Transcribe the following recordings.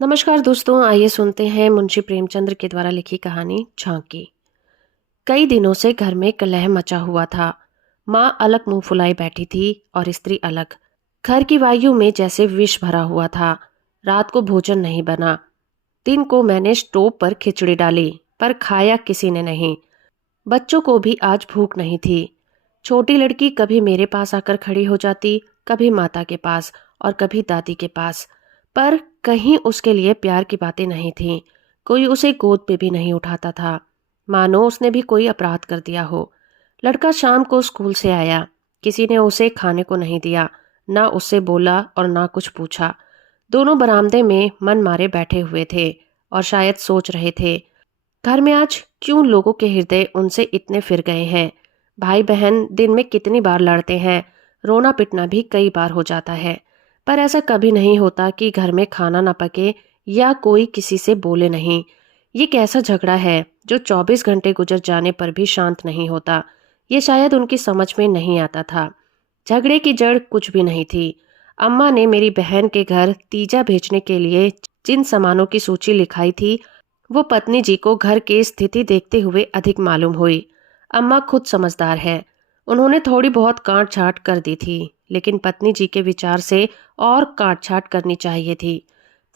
नमस्कार दोस्तों, आइए सुनते हैं मुंशी प्रेमचंद्र के द्वारा लिखी कहानी झांकी। कई दिनों से घर में कलह मचा हुआ था। माँ अलग मुंह फुलाई बैठी थी और स्त्री अलग। घर की वायु में जैसे विष भरा हुआ था। रात को भोजन नहीं बना। दिन को मैंने स्टोव पर खिचड़ी डाली, पर खाया किसी ने नहीं। बच्चों को भी आज भूख नहीं थी। छोटी लड़की कभी मेरे पास आकर खड़ी हो जाती, कभी माता के पास और कभी दादी के पास, पर कहीं उसके लिए प्यार की बातें नहीं थीं। कोई उसे गोद पे भी नहीं उठाता था, मानो उसने भी कोई अपराध कर दिया हो। लड़का शाम को स्कूल से आया। किसी ने उसे खाने को नहीं दिया, ना उससे बोला और ना कुछ पूछा। दोनों बरामदे में मन मारे बैठे हुए थे और शायद सोच रहे थे, घर में आज क्यों लोगों के हृदय उनसे इतने फिर गए हैं। भाई बहन दिन में कितनी बार लड़ते हैं, रोना पिटना भी कई बार हो जाता है, पर ऐसा कभी नहीं होता कि घर में खाना ना पके या कोई किसी से बोले नहीं। ये कैसा झगड़ा है जो 24 घंटे गुजर जाने पर भी शांत नहीं होता। ये शायद उनकी समझ में नहीं आता था। झगड़े की जड़ कुछ भी नहीं थी। अम्मा ने मेरी बहन के घर तीजा भेजने के लिए जिन सामानों की सूची लिखाई थी, वो पत्नी जी को घर की स्थिति देखते हुए अधिक मालूम हुई। अम्मा खुद समझदार है। उन्होंने थोड़ी बहुत काट छाट कर दी थी, लेकिन पत्नी जी के विचार से और काट छाट करनी चाहिए थी।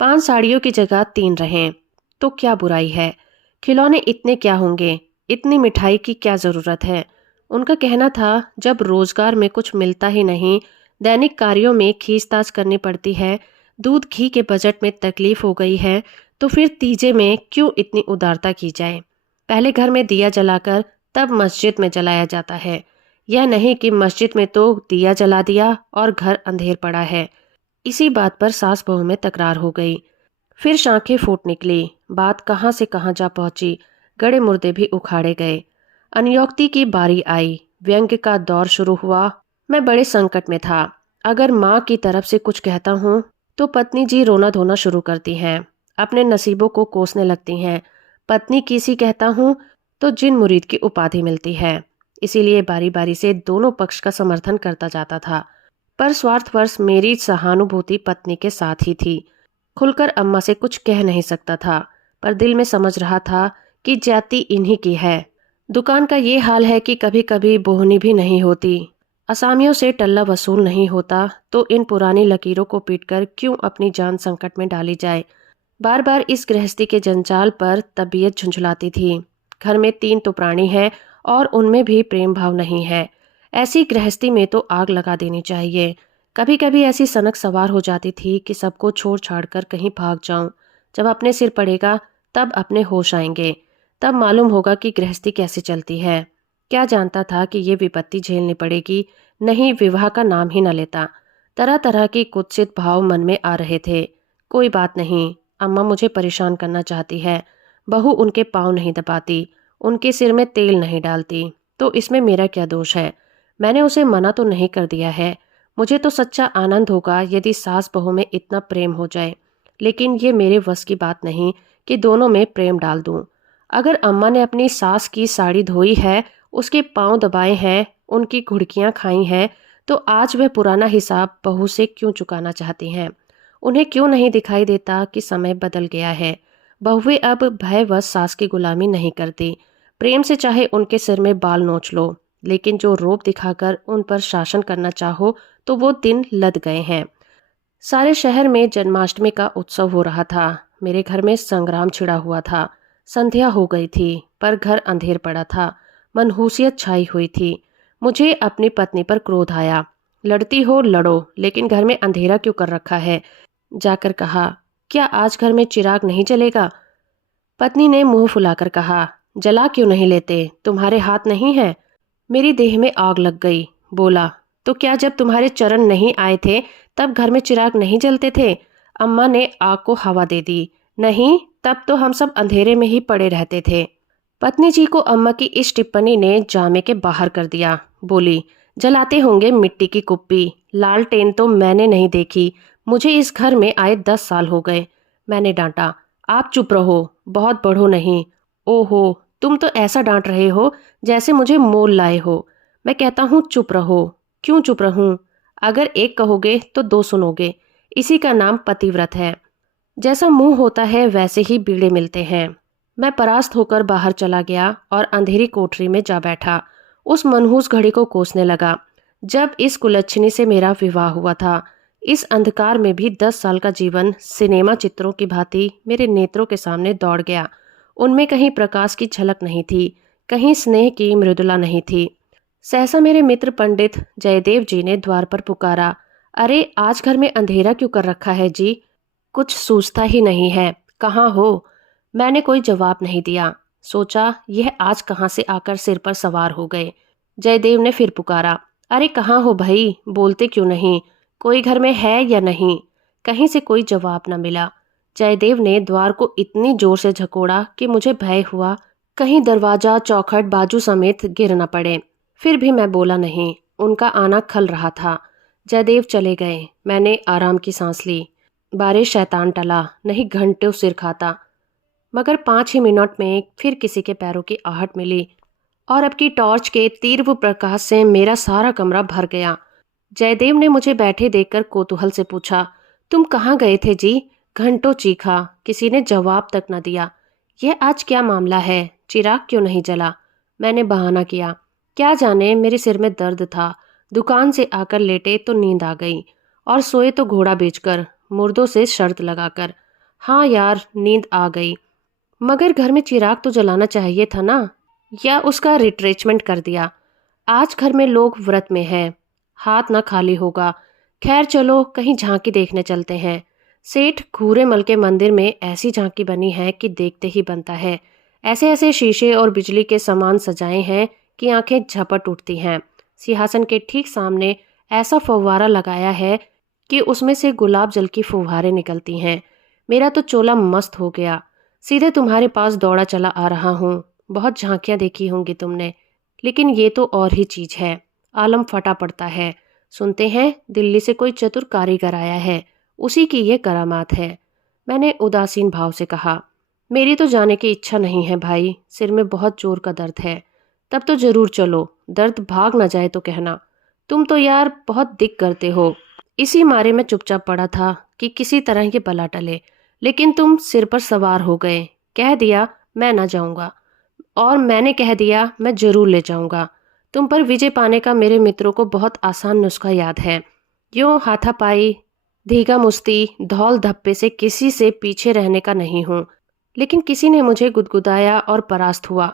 5 साड़ियों की जगह 3 रहें तो क्या बुराई है। खिलौने इतने क्या होंगे, इतनी मिठाई की क्या जरूरत है। उनका कहना था, जब रोजगार में कुछ मिलता ही नहीं, दैनिक कार्यों में खींचतान करनी पड़ती है, दूध घी के बजट में तकलीफ हो गई है, तो फिर तीजे में क्यों इतनी उदारता की जाए। पहले घर में दिया जलाकर तब मस्जिद में जलाया जाता है। यह नहीं कि मस्जिद में तो दिया जला दिया और घर अंधेर पड़ा है। इसी बात पर सास बहू में तकरार हो गई। फिर शाखें फूट निकली। बात कहाँ से कहाँ जा पहुंची। गड़े मुर्दे भी उखाड़े गए। अनियोक्ति की बारी आई। व्यंग्य का दौर शुरू हुआ। मैं बड़े संकट में था। अगर माँ की तरफ से कुछ कहता हूँ तो पत्नी जी रोना धोना शुरू करती हैं, अपने नसीबों को कोसने लगती हैं। पत्नी किसी कहता हूँ तो जिन मुरीद की उपाधि मिलती है। इसीलिए बारी बारी से दोनों पक्ष का समर्थन करता जाता था, पर स्वार्थवश मेरी सहानुभूति पत्नी के साथ ही थी। खुलकर अम्मा से कुछ कह नहीं सकता था, पर दिल में समझ रहा था कि जाति इन्हीं की है। दुकान का ये हाल है कि कभी कभी बोहनी भी नहीं होती। असामियों से टल्ला वसूल नहीं होता, तो इन पुरानी लकीरों को पीटकर क्यों अपनी जान संकट में डाली जाए। बार बार इस गृहस्थी के जंजाल पर तबीयत झुंझुलाती थी। घर में 3 तो प्राणी हैं और उनमें भी प्रेम भाव नहीं है। ऐसी गृहस्थी में तो आग लगा देनी चाहिए। कभी कभी ऐसी सनक सवार हो जाती थी कि सबको छोड़ छाड़ कर कहीं भाग जाऊं। जब अपने सिर पड़ेगा तब अपने होश आएंगे, तब मालूम होगा कि गृहस्थी कैसे चलती है। क्या जानता था कि ये विपत्ति झेलनी पड़ेगी। नहीं, विवाह का नाम ही न लेता। तरह तरह के कुत्सित भाव मन में आ रहे थे। कोई बात नहीं, अम्मा मुझे परेशान करना चाहती है। बहू उनके पाँव नहीं दबाती, उनके सिर में तेल नहीं डालती, तो इसमें मेरा क्या दोष है। मैंने उसे मना तो नहीं कर दिया है। मुझे तो सच्चा आनंद होगा यदि सास बहू में इतना प्रेम हो जाए, लेकिन ये मेरे वश की बात नहीं कि दोनों में प्रेम डाल दूं। अगर अम्मा ने अपनी सास की साड़ी धोई है, उसके पाँव दबाए हैं, उनकी घुड़कियां खाई हैं, तो आज वह पुराना हिसाब बहू से क्यों चुकाना चाहती हैं। उन्हें क्यों नहीं दिखाई देता कि समय बदल गया है। बहुएं अब भयवश सास की गुलामी नहीं करती। प्रेम से चाहे उनके सिर में बाल नोच लो, लेकिन जो रोब दिखाकर उन पर शासन करना चाहो तो वो दिन लद गए हैं। सारे शहर में जन्माष्टमी का उत्सव हो रहा था। मेरे घर में संग्राम छिड़ा हुआ था। संध्या हो गई थी, पर घर अंधेर पड़ा था। मनहूसियत छाई हुई थी। मुझे अपनी पत्नी पर क्रोध आया। लड़ती हो लड़ो, लेकिन घर में अंधेरा क्यों कर रखा है। जाकर कहा, क्या आज घर में चिराग नहीं जलेगा। पत्नी ने मुंह फुलाकर कहा, जला क्यों नहीं लेते, तुम्हारे हाथ नहीं है। मेरी देह में आग लग गई। बोला, तो क्या जब तुम्हारे चरण नहीं आए थे तब घर में चिराग नहीं जलते थे। अम्मा ने आग को हवा दे दी। नहीं, तब तो हम सब अंधेरे में ही पड़े रहते थे। पत्नी जी को अम्मा की इस टिप्पणी ने जामे के बाहर कर दिया। बोली, जलाते होंगे मिट्टी की कुप्पी, लालटेन तो मैंने नहीं देखी। मुझे इस घर में आए 10 साल हो गए। मैंने डांटा, आप चुप रहो, बहुत बढ़ो नहीं। ओहो, तुम तो ऐसा डांट रहे हो जैसे मुझे मोल लाए हो। मैं कहता हूँ चुप रहो। क्यों चुप रहूं? अगर एक कहोगे तो 2 सुनोगे। इसी का नाम पतिव्रत है। जैसा मुंह होता है वैसे ही बीड़े मिलते हैं। मैं परास्त होकर बाहर चला गया और अंधेरी कोठरी में जा बैठा। उस मनहूस घड़ी को कोसने लगा जब इस कुलच्छनी से मेरा विवाह हुआ था। इस अंधकार में भी 10 साल का जीवन सिनेमा चित्रों की भांति मेरे नेत्रों के सामने दौड़ गया। उनमें कहीं प्रकाश की झलक नहीं थी, कहीं स्नेह की मृदुला नहीं थी। सहसा मेरे मित्र पंडित जयदेव जी ने द्वार पर पुकारा, अरे आज घर में अंधेरा क्यों कर रखा है जी? कुछ सूझता ही नहीं है, कहाँ हो? मैंने कोई जवाब नहीं दिया। सोचा यह आज कहाँ से आकर सिर पर सवार हो गए। जयदेव ने फिर पुकारा, अरे कहाँ हो भाई, बोलते क्यों नहीं? कोई घर में है या नहीं? कहीं से कोई जवाब न मिला। जयदेव ने द्वार को इतनी जोर से झकोड़ा कि मुझे भय हुआ कहीं दरवाजा चौखट बाजू समेत गिर न पड़े। फिर भी मैं बोला नहीं। उनका आना खल रहा था। जयदेव चले गए। मैंने आराम की सांस ली। बारे शैतान टला, नहीं घंटों सिर खाता। मगर 5 ही मिनट में फिर किसी के पैरों की आहट मिली और अब की टॉर्च के तीव्र प्रकाश से मेरा सारा कमरा भर गया। जयदेव ने मुझे बैठे देखकर कौतूहल से पूछा, तुम कहाँ गए थे जी? घंटों चीखा, किसी ने जवाब तक न दिया। यह आज क्या मामला है? चिराग क्यों नहीं जला? मैंने बहाना किया। क्या जाने, मेरे सिर में दर्द था। दुकान से आकर लेटे तो नींद आ गई और सोए तो घोड़ा बेचकर, मुर्दों से शर्त लगाकर। हाँ यार, नींद आ गई। मगर घर में चिराग तो जलाना चाहिए था ना, या उसका रिट्रेचमेंट कर दिया। आज घर में लोग व्रत में हैं, हाथ ना खाली होगा। खैर चलो कहीं झांकी देखने चलते हैं। सेठ घूरेमल के मंदिर में ऐसी झांकी बनी है कि देखते ही बनता है। ऐसे ऐसे शीशे और बिजली के सामान सजाए हैं कि आंखें झपट उठती हैं। सिंहासन के ठीक सामने ऐसा फव्वारा लगाया है कि उसमें से गुलाब जल की फुहारें निकलती हैं। मेरा तो चोला मस्त हो गया। सीधे तुम्हारे पास दौड़ा चला आ रहा हूँ। बहुत झांकियाँ देखी होंगी तुमने, लेकिन ये तो और ही चीज है। आलम फटा पड़ता है। सुनते हैं दिल्ली से कोई चतुर कारीगर आया है, उसी की ये करामात है। मैंने उदासीन भाव से कहा, मेरी तो जाने की इच्छा नहीं है भाई, सिर में बहुत जोर का दर्द है। तब तो जरूर चलो, दर्द भाग ना जाए तो कहना। तुम तो यार बहुत दिक करते हो। इसी मारे में चुपचाप पड़ा था कि किसी तरह ये बला टले, लेकिन तुम सिर पर सवार हो गए। कह दिया मैं ना जाऊंगा, और मैंने कह दिया मैं जरूर ले जाऊंगा। तुम पर विजय पाने का मेरे मित्रों को बहुत आसान नुस्खा याद है। यूं हाथापाई, धीगा मुश्ती, धौल धप्पे से किसी से पीछे रहने का नहीं हूं। लेकिन किसी ने मुझे गुदगुदाया और परास्त हुआ।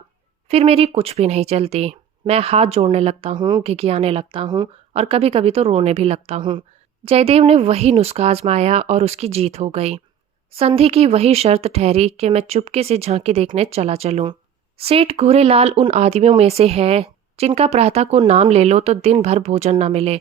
फिर मेरी कुछ भी नहीं चलती। मैं हाथ जोड़ने लगता हूँ, घिघियाने लगता हूँ और कभी कभी तो रोने भी लगता हूँ। जयदेव ने वही नुस्खा आजमाया और उसकी जीत हो गई। संधि की वही शर्त ठहरी कि मैं चुपके से झांकी देखने चला चलूं। सेठ घूरेलाल उन आदमियों में से हैं जिनका प्रातः को नाम ले लो तो दिन भर भोजन न मिले।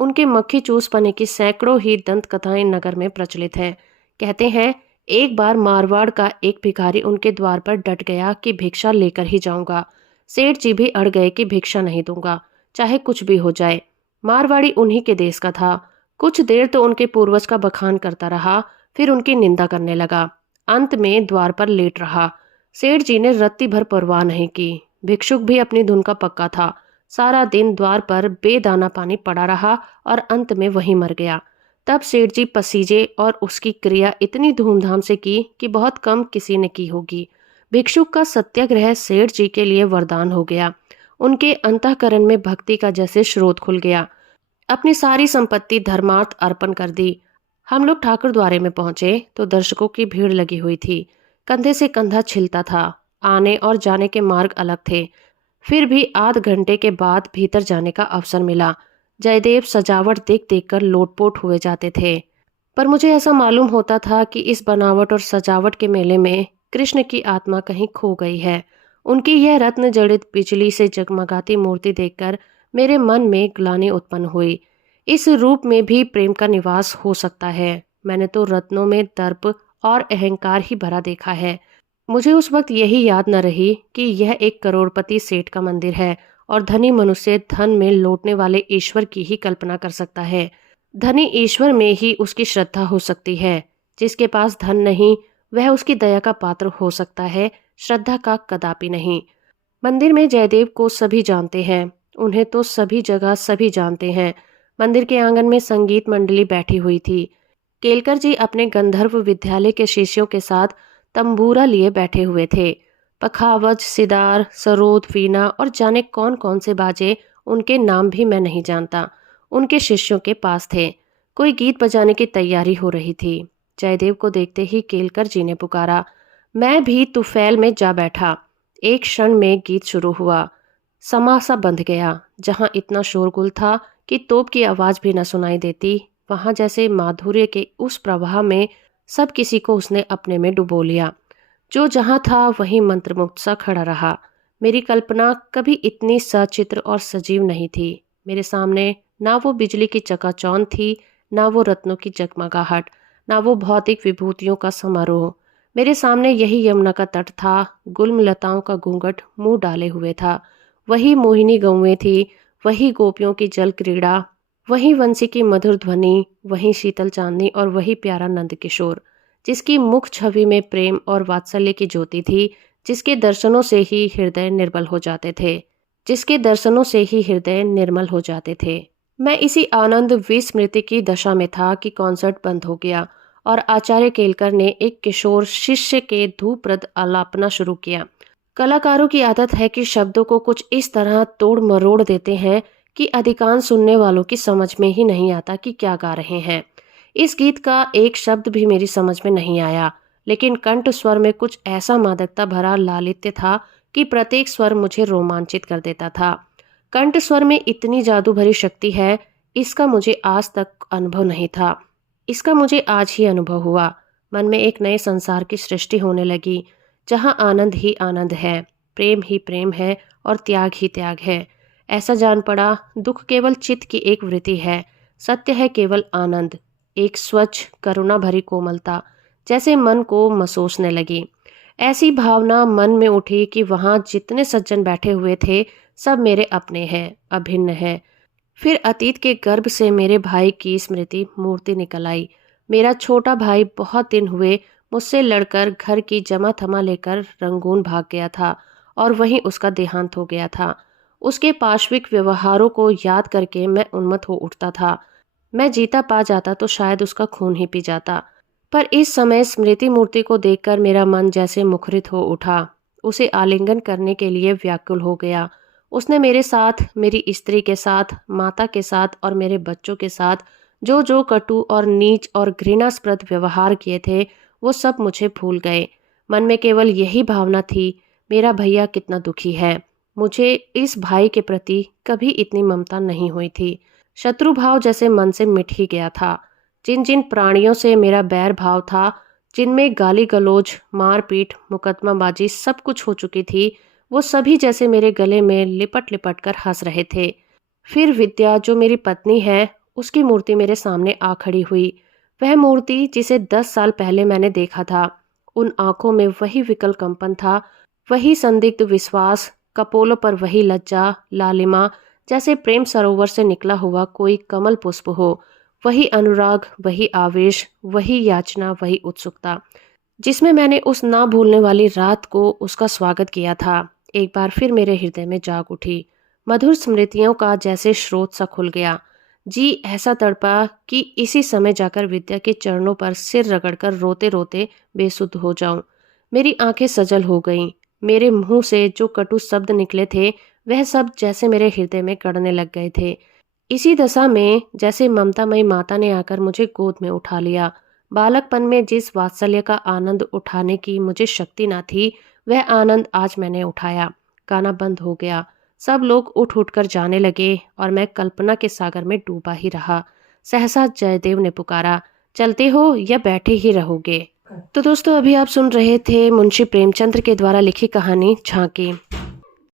उनके मक्खी चूस पने की सैकड़ों ही दंत कथाएं नगर में प्रचलित हैं। कहते हैं एक बार मारवाड़ का एक भिखारी उनके द्वार पर डट गया कि भिक्षा लेकर ही जाऊंगा। सेठ जी भी अड़ गए कि भिक्षा नहीं दूंगा, चाहे कुछ भी हो जाए। मारवाड़ी उन्हीं के देश का था। कुछ देर तो उनके पूर्वज का बखान करता रहा, फिर उनकी निंदा करने लगा। अंत में द्वार पर लेट रहा। सेठ जी ने रत्ती भर परवाह नहीं की। भिक्षुक भी अपनी धुन का पक्का था। सारा दिन द्वार पर बेदाना पानी पड़ा रहा और अंत में वहीं मर गया। तब सेठ जी पसीजे और उसकी क्रिया इतनी धूमधाम से की कि बहुत कम किसी ने की होगी। भिक्षुक का सत्याग्रह सेठ जी के लिए वरदान हो गया। उनके अंतःकरण में भक्ति का जैसे स्रोत खुल गया। अपनी सारी संपत्ति धर्मार्थ अर्पण कर दी। हम लोग ठाकुर द्वारे में पहुंचे तो दर्शकों की भीड़ लगी हुई थी। कंधे से कंधा छिलता था। आने और जाने के मार्ग अलग थे। फिर भी आध घंटे के बाद भीतर जाने का अवसर मिला। जयदेव सजावट देख देख कर लोटपोट हुए जाते थे, पर मुझे ऐसा मालूम होता था कि इस बनावट और सजावट के मेले में कृष्ण की आत्मा कहीं खो गई है। उनकी यह रत्न जड़ित बिजली से जगमगाती मूर्ति देखकर मेरे मन में ग्लानि उत्पन्न हुई। इस रूप में भी प्रेम का निवास हो सकता है। मैंने तो रत्नों में दर्प और अहंकार ही भरा देखा है। मुझे उस वक्त यही याद न रही कि यह एक करोड़पति सेठ का मंदिर है और धनी मनुष्य धन में लौटने वाले ईश्वर की ही कल्पना कर सकता है। धनी ईश्वर में ही उसकी श्रद्धा हो सकती है। जिसके पास धन नहीं वह उसकी दया का पात्र हो सकता है, श्रद्धा का कदापि नहीं। मंदिर में जयदेव को सभी जानते हैं। उन्हें तो सभी जगह सभी जानते हैं। मंदिर के आंगन में संगीत मंडली बैठी हुई थी। केलकर जी अपने गंधर्व विद्यालय के शिष्यों के साथ तंबूरा लिए बैठे हुए थे। पखावज, सिदार, सरोद, वीणा और जाने कौन कौन से बाजे, उनके नाम भी मैं नहीं जानता, उनके शिष्यों के पास थे। कोई गीत बजाने की तैयारी हो रही थी। जयदेव को देखते ही केलकर जी ने पुकारा। मैं भी तुफैल में जा बैठा। एक क्षण में गीत शुरू हुआ। समा सा बंध गया। जहां इतना शोरगुल था कि तोप की आवाज भी न सुनाई देती, वहां जैसे माधुर्य के उस प्रवाह में सब किसी को उसने अपने में डुबो लिया। जो जहां था वहीं मंत्रमुग्ध सा खड़ा रहा। मेरी कल्पना कभी इतनी सचित्र और सजीव नहीं थी। मेरे सामने ना वो बिजली की चकाचौंध थी, ना वो रत्नों की जगमगाहट, ना वो भौतिक विभूतियों का समारोह। मेरे सामने यही यमुना का तट था। गुल्म लताओं का घूंघट मुंह डाले हुए था। वही मोहिनी गौएं थी, वही गोपियों की जल क्रीड़ा, वही वंशी की मधुर ध्वनि, वही शीतल चांदनी और वही प्यारा नंद किशोर, जिसकी मुख छवि में प्रेम और वात्सल्य की ज्योति थी, जिसके दर्शनों से ही हृदय निर्मल हो जाते थे, जिसके दर्शनों से ही हृदय निर्मल हो जाते थे। मैं इसी आनंद विस्मृति की दशा में था कि कॉन्सर्ट बंद हो गया और आचार्य केलकर ने एक किशोर शिष्य के धूप्रद आलापना शुरू किया। कलाकारों की आदत है कि शब्दों को कुछ इस तरह तोड़ मरोड़ देते हैं कि अधिकांश सुनने वालों की समझ में ही नहीं आता कि क्या गा रहे हैं। इस गीत का एक शब्द भी मेरी समझ में नहीं आया, लेकिन कंठ स्वर में कुछ ऐसा मादकता भरा लालित्य था कि प्रत्येक स्वर मुझे रोमांचित कर देता था। कंठ स्वर में इतनी जादू भरी शक्ति है, इसका मुझे आज तक अनुभव नहीं था। इसका मुझे आज ही अनुभव हुआ। मन में एक नए संसार की सृष्टि होने लगी, जहाँ आनंद ही आनंद है, प्रेम ही प्रेम है और त्याग ही त्याग है। ऐसा जान पड़ा, दुख केवल चित्त की एक वृत्ति है, सत्य है केवल आनंद। एक स्वच्छ करुणा भरी कोमलता जैसे मन को मसोसने लगी। ऐसी भावना मन में उठी कि वहां जितने सज्जन बैठे हुए थे, सब मेरे अपने हैं, अभिन्न है। फिर अतीत के गर्भ से मेरे भाई की स्मृति मूर्ति निकल आई। मेरा छोटा भाई बहुत दिन हुए मुझसे लड़कर घर की जमा थमा लेकर रंगून भाग गया था और वहीं उसका देहांत हो गया था। उसके पाश्विक व्यवहारों को याद करके मैं उन्मत्त हो उठता था। मैं जीता पा जाता तो शायद उसका खून ही पी जाता। पर इस समय स्मृति मूर्ति को देखकर मेरा मन जैसे मुखरित हो उठा। उसे आलिंगन करने के लिए व्याकुल हो गया। उसने मेरे साथ, मेरी स्त्री के साथ, माता के साथ और मेरे बच्चों के साथ जो जो कटु और नीच और घृणास्पद व्यवहार किए थे, वो सब मुझे भूल गए। मन में केवल यही भावना थी, मेरा भैया कितना दुखी है। मुझे इस भाई के प्रति कभी इतनी ममता नहीं हुई थी। शत्रु भाव जैसे मन से मिट ही गया था। जिन जिन प्राणियों से मेरा बैर भाव था, जिनमें गाली गलौज, मारपीट, मुकदमाबाजी सब कुछ हो चुकी थी, वो सभी जैसे मेरे गले में लिपट लिपट कर हंस रहे थे। फिर विद्या, जो मेरी पत्नी है, उसकी मूर्ति मेरे सामने आ खड़ी हुई। वह मूर्ति जिसे 10 साल पहले मैंने देखा था। उन आंखों में वही विकल कंपन था, वही संदिग्ध विश्वास, कपोलों पर वही लज्जा, लालिमा, जैसे प्रेम सरोवर से निकला हुआ कोई कमल पुष्प हो। वही अनुराग, वही आवेश, वही याचना, वही उत्सुकता, जिसमें मैंने उस ना भूलने वाली रात को उसका स्वागत किया था, एक बार फिर मेरे हृदय में जाग उठी। मधुर स्मृतियों का जैसे स्रोत सा खुल गया। जी ऐसा तड़पा कि इसी समय जाकर विद्या के चरणों पर सिर रगड़कर रोते रोते बेसुध हो जाऊं। मेरी आंखें सजल हो गईं। मेरे मुंह से जो कटु शब्द निकले थे, वह सब जैसे मेरे हृदय में गड़ने लग गए थे। इसी दशा में जैसे ममतामयी माता ने आकर मुझे गोद में उठा लिया। बालकपन में जिस वात्सल्य का आनंद उठाने की मुझे शक्ति न थी, वह आनंद आज मैंने उठाया। गाना बंद हो गया। सब लोग उठ उठ कर जाने लगे और मैं कल्पना के सागर में डूबा ही रहा। सहसा जयदेव ने पुकारा, चलते हो या बैठे ही रहोगे? तो दोस्तों, अभी आप सुन रहे थे मुंशी प्रेमचंद्र के द्वारा लिखी कहानी झांकी।